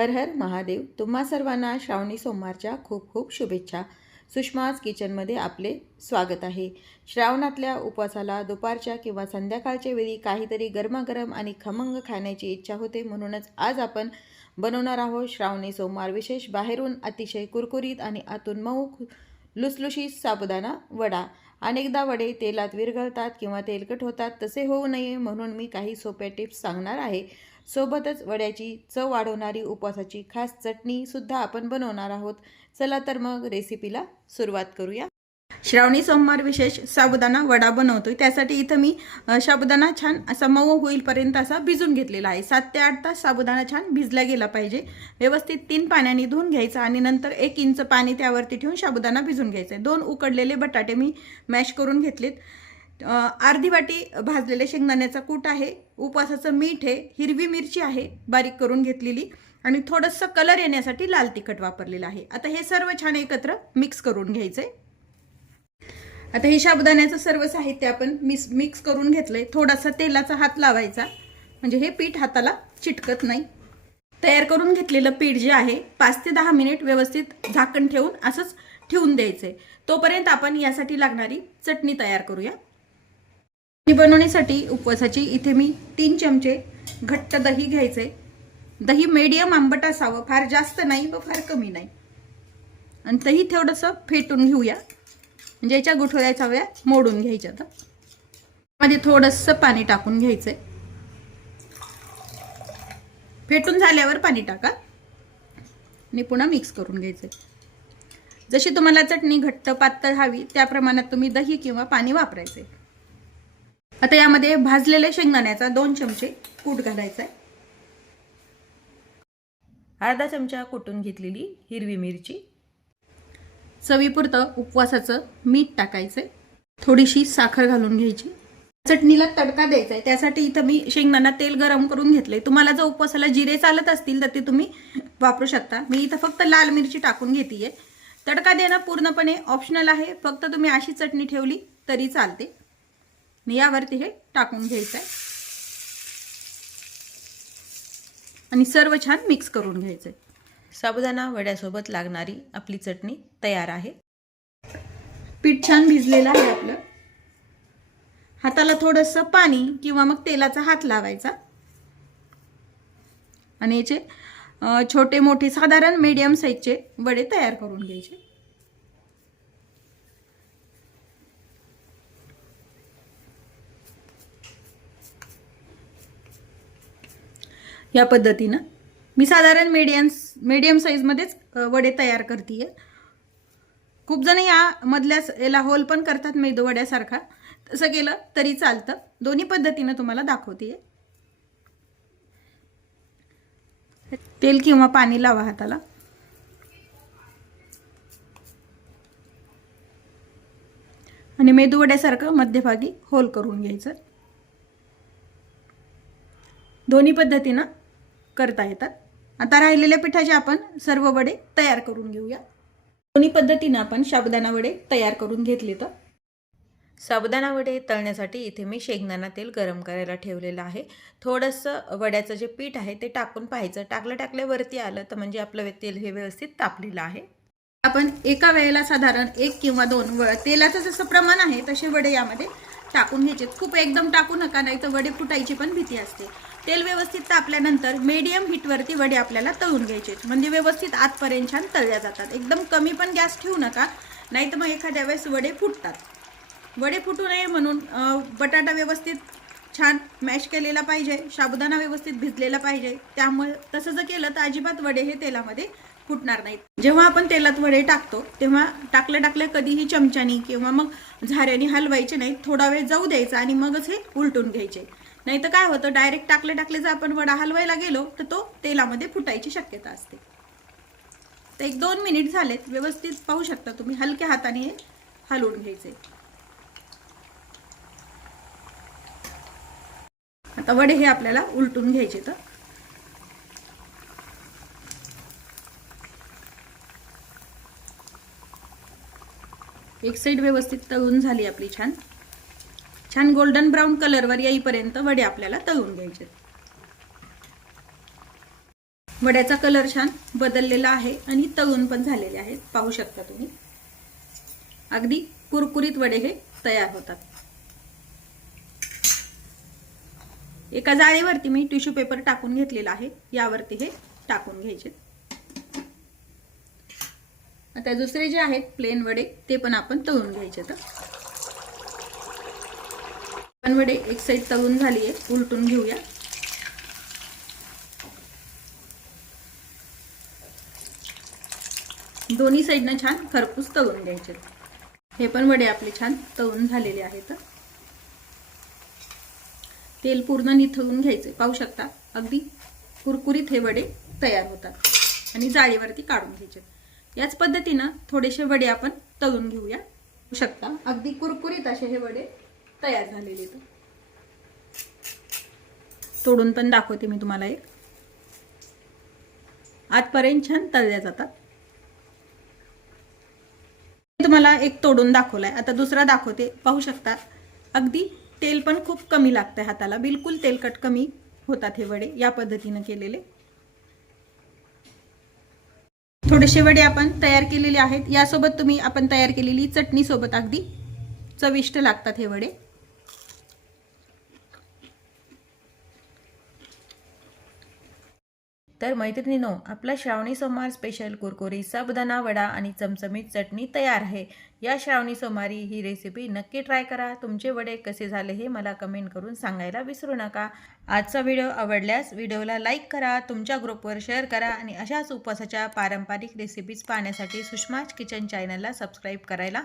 हर हर महादेव. तुम्हा सर्वांना श्रावणी सोमवारच्या खूप खूप शुभेच्छा. सुषमाज किचनमध्ये आपले स्वागत आहे. श्रावणातल्या उपवासाला दुपारच्या किंवा संध्याकाळच्या वेळी काहीतरी गरमागरम आणि खमंग खाण्याची इच्छा होते. म्हणूनच आज आपण बनवणार आहोत श्रावणी सोमवार विशेष बाहेरून अतिशय कुरकुरीत आणि आतून मऊ लुसलुशीत साबुदाणा वडा. अनेकदा वडे तेलात विरघळतात किंवा तेलकट होतात. तसे होऊ नये म्हणून मी काही सोप्या टिप्स सांगणार आहे. सोबतच वड्याची चव वाढवणारी उपवासाची खास चटणी सुद्धा आपण बनवणार आहोत. चला तर मग रेसिपीला सुरुवात करूया. श्रावणी सोमवार विशेष साबुदाणा वडा बनवतोय. त्यासाठी इथं मी साबुदाणा छान असा मऊ होईपर्यंत असा भिजून घेतलेला आहे. 7 ते 8 तास साबुदाणा छान भिजला गेला पाहिजे. व्यवस्थित 3 पाण्याने धुवून घ्यायचा आणि नंतर 1 इंच पाणी त्यावरती ठेवून साबुदाणा भिजून घ्यायचा. 2 उकडलेले बटाटे मी मॅश करून घेतलेत. अर्धी वाटी भाजलेले शेंगदाण्याचा कूट आहे, उपवासाचं मीठ आहे, हिरवी मिरची आहे बारीक करून घेतलेली आणि थोडंसं कलर येण्यासाठी लाल तिखट वापरलेलं आहे. आता हे सर्व छान एकत्र मिक्स करून घ्यायचंय. आता हे साबुदाण्याचं सर्व साहित्य आपण मिक्स करून घेतलंय. थोडासा तेलाचा हात लावायचा म्हणजे हे पीठ हाताला चिटकत नाही. तयार करून घेतलेलं पीठ जे आहे 5 ते 10 मिनिट व्यवस्थित झाकण ठेवून असंच ठेवून द्यायचंय. तोपर्यंत आपण यासाठी लागणारी चटणी तयार करूया. बनवण्यासाठी उपवासाची इथे मी 3 चमचे घट्ट दही घ्यायचे. दही मीडियम आंबट असावं, फार जास्त नाही व फार कमी नाही. आणि दही थोडंसं फेटून घेऊया म्हणजे याच्या गुठळ्या चावळ्या मोडून घ्यायच्या. तर मध्ये थोडंसं पाणी टाकून घ्यायचंय. फेटून झाल्यावर पाणी टाका आणि पुन्हा मिक्स करून घ्यायचंय. जशी तुम्हाला चटणी घट्ट पातळ हवी त्या प्रमाणात तुम्ही दही किंवा पाणी वापरायचे. आता यामध्ये भाजलेल्या शेंगदाण्याचा 2 चमचे कूट घालायचा आहे. अर्धा चमचा कुटून घेतलेली हिरवी मिरची, चवीपुरतं उपवासाचं मीठ टाकायचंय, थोडीशी साखर घालून घ्यायची. चटणीला तडका द्यायचा आहे. त्यासाठी इथं मी शेंगदाणा तेल गरम करून घेतलंय. तुम्हाला जर उपवासाला जिरे चालत असतील तर ते तुम्ही वापरू शकता. मी इथं फक्त लाल मिरची टाकून घेतेय. तडका देणं पूर्णपणे ऑप्शनल आहे. फक्त तुम्ही अशी चटणी ठेवली तरी चालते. यावरती हे टाकून घ्यायचं आहे आणि सर्व छान मिक्स करून घ्यायचंय. साबुदाणा वड्यासोबत लागणारी आपली चटणी तयार आहे. पीठ छान भिजलेलं आहे आपलं. हाताला थोडंसं पाणी किंवा मग तेलाचा हात लावायचा आणि याचे छोटे मोठे साधारण मीडियम साईजचे वडे तयार करून घ्यायचे. या पद्धतीनं मी साधारण मीडियम साईजमध्येच वडे तयार करते. खूप जण या मधल्या याला होल पण करतात मेदू वड्यासारखा. तसं केलं तरी चालतं. दोन्ही पद्धतीनं तुम्हाला दाखवते. तेल किंवा पाणी लावा हाताला आणि मेदू वड्यासारखं मध्यभागी होल करून घ्यायचं. दोन्ही पद्धतीनं करता येतात. आता राहिलेल्या पिठाचे आपण सर्व वडे तयार करून घेऊया. दोन्ही पद्धतीनं आपण साबुदाणा वडे तयार करून घेतले. तर साबुदाणा वडे तळण्यासाठी इथे मी शेंगदाणा तेल गरम करायला ठेवलेलं आहे. थोडंसं वड्याचं जे पीठ आहे ते टाकून पाहायचं. टाकल्यावरती आलं तर म्हणजे आपलं तेल हे व्यवस्थित तापलेलं आहे. आपण एका वेळेला साधारण 1 किंवा 2 तेलाचं जसं प्रमाण आहे तसे वडे यामध्ये टाकून घ्यायचे. खूप एकदम टाकू नका, नाही तर वडे फुटायची पण भीती असते. तेल व्यवस्थित तापल्यानंतर मीडियम हीटवरती वडे आपल्याला तळून घ्यायचे म्हणजे व्यवस्थित आतपर्यंत छान तळल्या जातात. एकदम कमी पण गॅस ठेवू नका, नाही तर मग एखाद्या वेळेस वडे फुटतात. वडे फुटू नये म्हणून बटाटा व्यवस्थित छान मॅश केलेला पाहिजे, साबुदाणा व्यवस्थित भिजलेला पाहिजे. त्यामुळे तसं जर केलं तर अजिबात वडे हे तेलामध्ये फुटणार नाहीत. जेव्हा आपण तेलात वडे टाकतो तेव्हा टाकल्या कधीही चमच्यानी किंवा मग झाऱ्याने हलवायचे नाही. थोडा वेळ जाऊ द्यायचा आणि मगच हे उलटून घ्यायचे. नाही तर काय होतं, डायरेक्ट टाकले जर आपण वडा हलवायला गेलो तर तो तेलामध्ये फुटायची शक्यता असते. तर 1-2 मिनिट झालेत. व्यवस्थित पाहू शकता तुम्ही, हलक्या हाताने हे हलवून घ्यायचे. आता वडे हे आपल्याला उलटून घ्यायचे. तर एक साइड व्यवस्थित तळून झाली आपली. छान गोल्डन ब्राउन कलरवर येईपर्यंत वडे आपल्याला तळून घ्यायचे. वड्याचा कलर छान बदललेला आहे आणि तळून पण झालेले आहेत, पाहू शकता तुम्ही। अगदी कुरकुरीत वडे हे तयार होतात। एका जाळीवरती मी टिश्यू पेपर टाकून घेतलेला आहे, यावरती हे टाकून घ्यायचे। आता दुसरे जे आहेत प्लेन वडे ते पण आपण तळून घ्यायचे। तर पण वडे एक साइड तळून झाली आहे, उलटून घेऊया। दोन्ही साइडने छान खरपूस तळून घ्यायचे। हे पण वडे आपले छान तळून झालेले आहेत। तेल पूर्ण निथळून घ्यायचे, पाहू शकता अगदी कुरकुरीत हे वडे तयार होतात आणि जाळीवरती काढून घ्यायचे। याच पद्धतीने थोडेसे वडे आपण तळून घेऊया। पाहू शकता अगदी कुरकुरीत असे हे वडे तयार झालेले आहेत। तोडून पण दाखवते मी तुम्हाला एक। आजपर्यंत छान तळल्या जातात। तुम्हाला एक तोडून दाखवलाय, आता दुसरा दाखवते। पाहू शकता अगदी तेल पण खूप कमी लागते हाताला, बिलकुल तेलकट कमी होतात हे वडे या पद्धतीने केलेले। थोडेसे वडे आपण तयार केलेले आहेत, यासोबत तुम्ही आपण तयार केलेली चटणी सोबत अगदी चविष्ट लागतात हे वडे। तर मैत्रिणींनो, आपला श्रावणी सोमवार स्पेशल कुरकुरी साबुदाणा वडा आणि चमचमीत चटणी तयार आहे। या श्रावणी सोमवारी ही रेसिपी नक्की ट्राय करा। तुमचे वडे कसे झाले हे मला कमेंट करून सांगायला विसरू नका। आजचा व्हिडिओ आवडल्यास व्हिडिओला लाईक करा, तुमच्या ग्रुपवर शेअर करा आणि अशाच उपवासाच्या पारंपरिक रेसिपीज पाहण्यासाठी सुषमाज किचन चॅनलला सबस्क्राईब करायला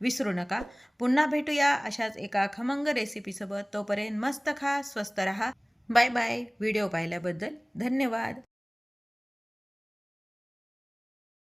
विसरू नका। पुन्हा भेटूया अशाच एका खमंग रेसिपीसोबत। तोपर्यंत मस्त खा, स्वस्त रहा। Bye bye. व्हिडिओ पाहिल्याबद्दल धन्यवाद।